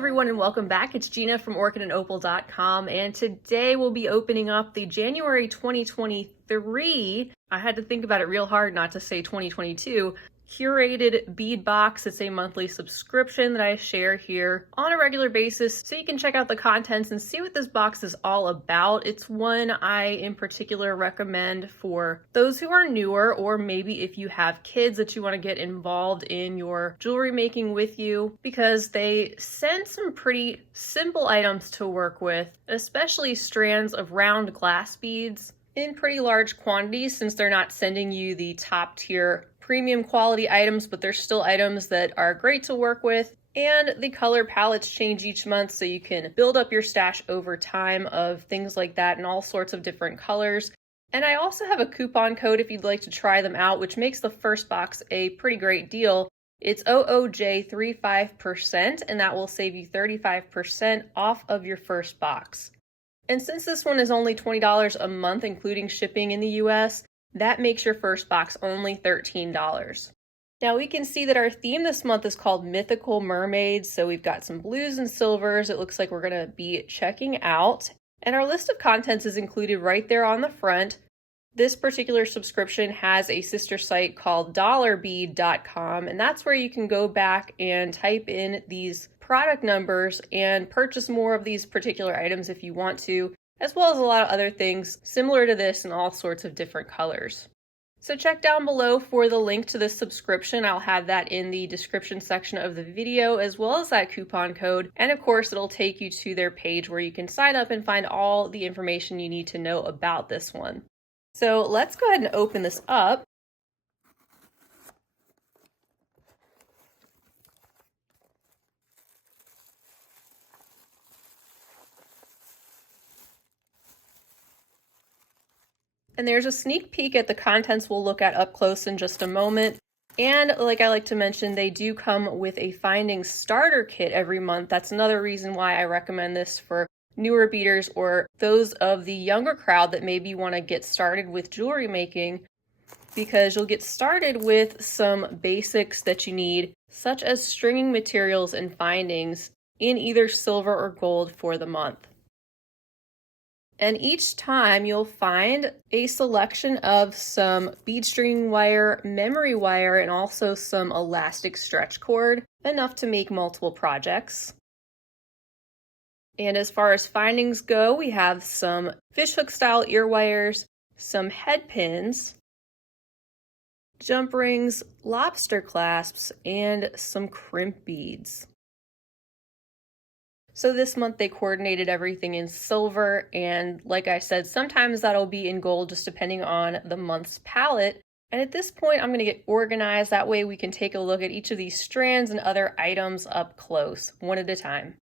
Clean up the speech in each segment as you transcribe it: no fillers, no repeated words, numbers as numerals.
everyone and welcome back. It's Gina from orchidandopal.com, and today we'll be opening up the January 2023, I had to think about it real hard not to say 2022, Curated Bead Box. It's a monthly subscription that I share here on a regular basis so you can check out the contents and see what this box is all about. It's one I in particular recommend for those who are newer, or maybe if you have kids that you want to get involved in your jewelry making with you, because they send some pretty simple items to work with, especially strands of round glass beads in pretty large quantities, since they're not sending you the top tier premium quality items, but they're still items that are great to work with. And the color palettes change each month, so you can build up your stash over time of things like that in all sorts of different colors. And I also have a coupon code if you'd like to try them out, which makes the first box a pretty great deal. It's OOJ35%, and that will save you 35% off of your first box. And since this one is only $20 a month, including shipping in the US, that makes your first box only $13. Now we can see that our theme this month is called Mythical Mermaids, so we've got some blues and silvers it looks like we're going to be checking out. And our list of contents is included right there on the front. This particular subscription has a sister site called dollarbead.com, and that's where you can go back and type in these product numbers and purchase more of these particular items if you want to, as well as a lot of other things similar to this in all sorts of different colors. So check down below for the link to this subscription. I'll have that in the description section of the video, as well as that coupon code. And of course, it'll take you to their page where you can sign up and find all the information you need to know about this one. So let's go ahead and open this up. And there's a sneak peek at the contents we'll look at up close in just a moment. And like I like to mention, they do come with a finding starter kit every month. That's another reason why I recommend this for newer beaders or those of the younger crowd that maybe want to get started with jewelry making, because you'll get started with some basics that you need, such as stringing materials and findings in either silver or gold for the month. And each time you'll find a selection of some bead stringing wire, memory wire, and also some elastic stretch cord, enough to make multiple projects. And as far as findings go, we have some fishhook style ear wires, some head pins, jump rings, lobster clasps, and some crimp beads. So this month they coordinated everything in silver, and like I said, sometimes that'll be in gold just depending on the month's palette. And at this point I'm going to get organized, that way we can take a look at each of these strands and other items up close, one at a time.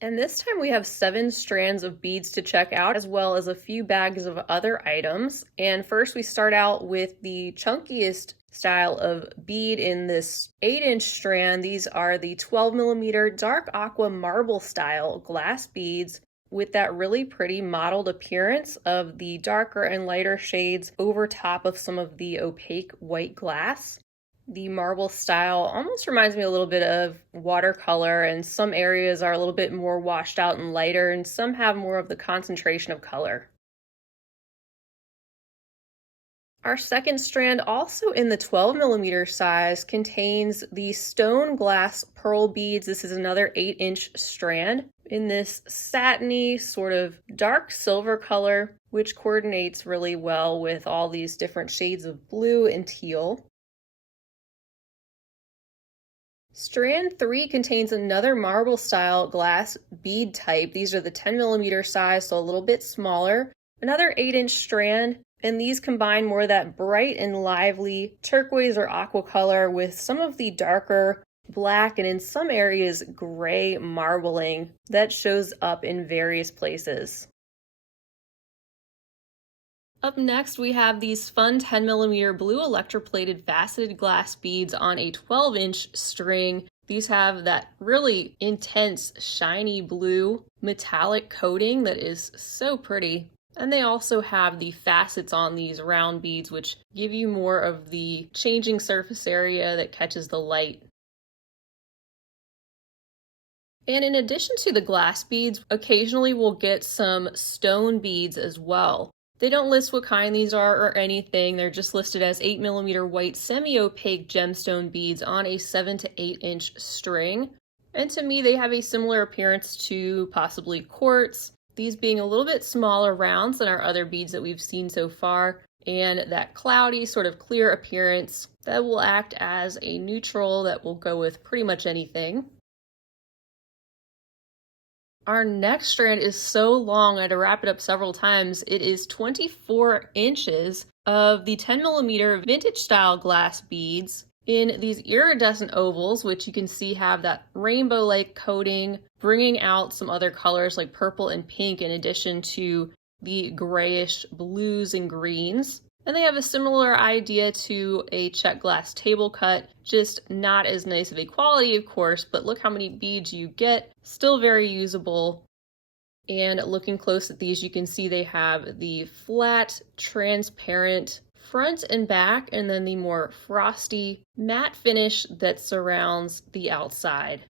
And this time we have 7 strands of beads to check out, as well as a few bags of other items. And first we start out with the chunkiest style of bead in this 8-inch strand. These are the 12mm dark aqua marble style glass beads with that really pretty mottled appearance of the darker and lighter shades over top of some of the opaque white glass. The marble style almost reminds me a little bit of watercolor, and some areas are a little bit more washed out and lighter, and some have more of the concentration of color. Our second strand, also in the 12mm size, contains the stone glass pearl beads. This is another 8-inch strand in this satiny sort of dark silver color, which coordinates really well with all these different shades of blue and teal. Strand 3 contains another marble style glass bead type. These are the 10mm size, so a little bit smaller. Another 8-inch strand, and these combine more of that bright and lively turquoise or aqua color with some of the darker black and in some areas gray marbling that shows up in various places. Up next, we have these fun 10mm blue electroplated faceted glass beads on a 12-inch string. These have that really intense shiny blue metallic coating that is so pretty. And they also have the facets on these round beads, which give you more of the changing surface area that catches the light. And in addition to the glass beads, occasionally we'll get some stone beads as well. They don't list what kind these are or anything. They're just listed as 8mm white semi-opaque gemstone beads on a 7 to 8-inch string. And to me, they have a similar appearance to possibly quartz, these being a little bit smaller rounds than our other beads that we've seen so far, and that cloudy, sort of clear appearance that will act as a neutral that will go with pretty much anything. Our next strand is so long, I had to wrap it up several times. It is 24 inches of the 10mm vintage style glass beads in these iridescent ovals, which you can see have that rainbow-like coating, bringing out some other colors like purple and pink in addition to the grayish blues and greens. And they have a similar idea to a check glass table cut, just not as nice of a quality, of course, but look how many beads you get. Still very usable. And looking close at these, you can see they have the flat, transparent front and back, and then the more frosty matte finish that surrounds the outside.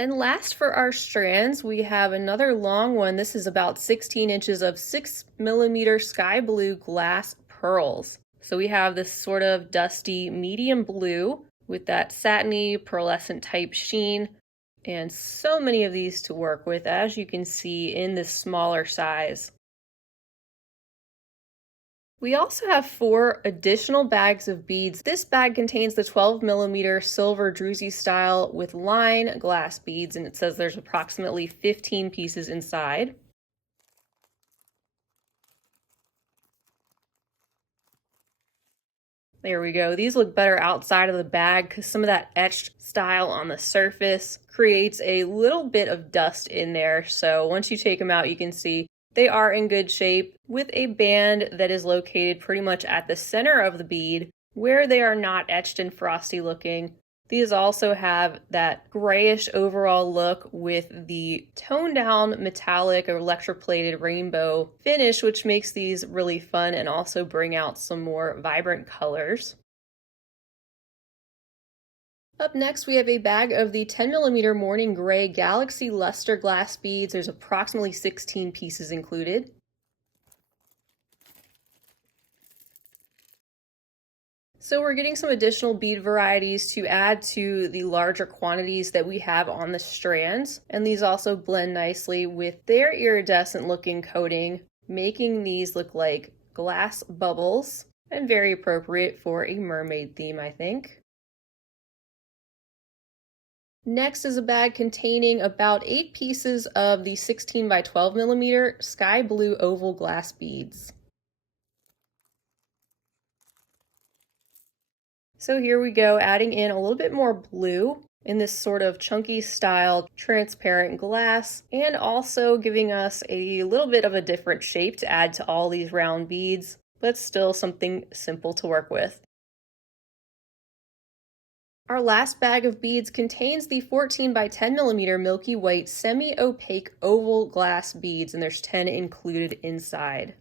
And last for our strands, we have another long one. This is about 16 inches of 6mm sky blue glass pearls. So we have this sort of dusty medium blue with that satiny pearlescent type sheen, and so many of these to work with, as you can see in this smaller size. We also have 4 additional bags of beads. This bag contains the 12mm silver druzy style with line glass beads, and it says there's approximately 15 pieces inside. There we go. These look better outside of the bag because some of that etched style on the surface creates a little bit of dust in there. So once you take them out, you can see they are in good shape with a band that is located pretty much at the center of the bead where they are not etched and frosty looking. These also have that grayish overall look with the toned down metallic or electroplated rainbow finish, which makes these really fun and also bring out some more vibrant colors. Up next, we have a bag of the 10mm Morning Gray Galaxy Luster glass beads. There's approximately 16 pieces included. So we're getting some additional bead varieties to add to the larger quantities that we have on the strands. And these also blend nicely with their iridescent looking coating, making these look like glass bubbles, and very appropriate for a mermaid theme, I think. Next is a bag containing about 8 pieces of the 16 by 12mm sky blue oval glass beads. So here we go, adding in a little bit more blue in this sort of chunky style transparent glass, and also giving us a little bit of a different shape to add to all these round beads, but still something simple to work with. Our last bag of beads contains the 14 by 10mm Milky White semi-opaque oval glass beads, and there's 10 included inside.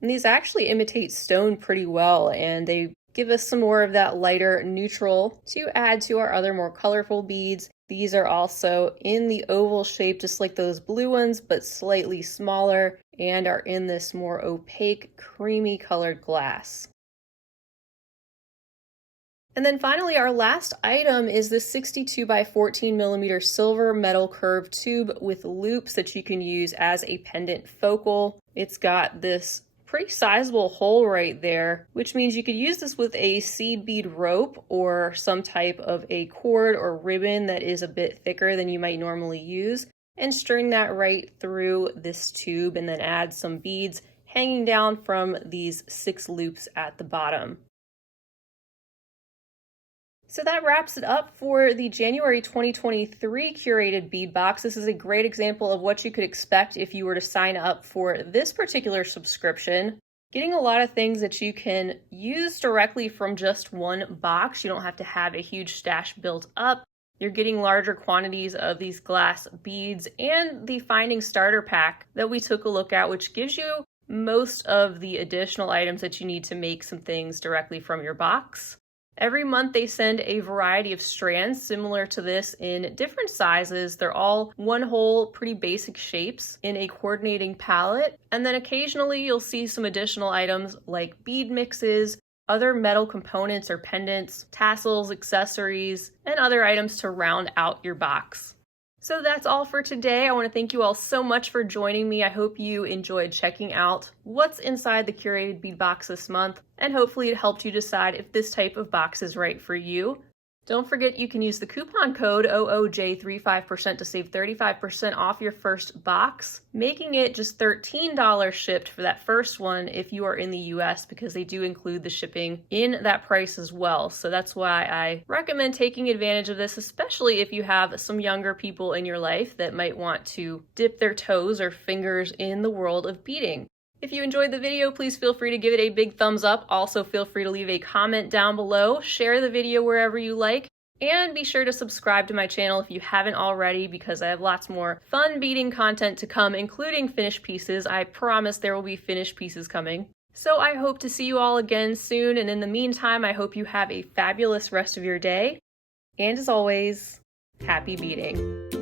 And these actually imitate stone pretty well, and they give us some more of that lighter neutral to add to our other more colorful beads. These are also in the oval shape, just like those blue ones, but slightly smaller, and are in this more opaque, creamy colored glass. And then finally, our last item is this 62 by 14mm silver metal curved tube with loops that you can use as a pendant focal. It's got this pretty sizable hole right there, which means you could use this with a seed bead rope or some type of a cord or ribbon that is a bit thicker than you might normally use, and string that right through this tube and then add some beads hanging down from these 6 loops at the bottom. So that wraps it up for the January 2023 Curated Bead Box. This is a great example of what you could expect if you were to sign up for this particular subscription. Getting a lot of things that you can use directly from just one box. You don't have to have a huge stash built up. You're getting larger quantities of these glass beads and the Finding Starter Pack that we took a look at, which gives you most of the additional items that you need to make some things directly from your box. Every month they send a variety of strands similar to this in different sizes. They're all one whole, pretty basic shapes in a coordinating palette. And then occasionally you'll see some additional items like bead mixes, other metal components or pendants, tassels, accessories, and other items to round out your box. So that's all for today. I want to thank you all so much for joining me. I hope you enjoyed checking out what's inside the Curated Bead Box this month, and hopefully it helped you decide if this type of box is right for you. Don't forget you can use the coupon code OOJ35% to save 35% off your first box, making it just $13 shipped for that first one if you are in the US, because they do include the shipping in that price as well. So that's why I recommend taking advantage of this, especially if you have some younger people in your life that might want to dip their toes or fingers in the world of beading. If you enjoyed the video, please feel free to give it a big thumbs up. Also, feel free to leave a comment down below, share the video wherever you like, and be sure to subscribe to my channel if you haven't already, because I have lots more fun beading content to come, including finished pieces. I promise there will be finished pieces coming. So I hope to see you all again soon, and in the meantime, I hope you have a fabulous rest of your day. And as always, happy beading.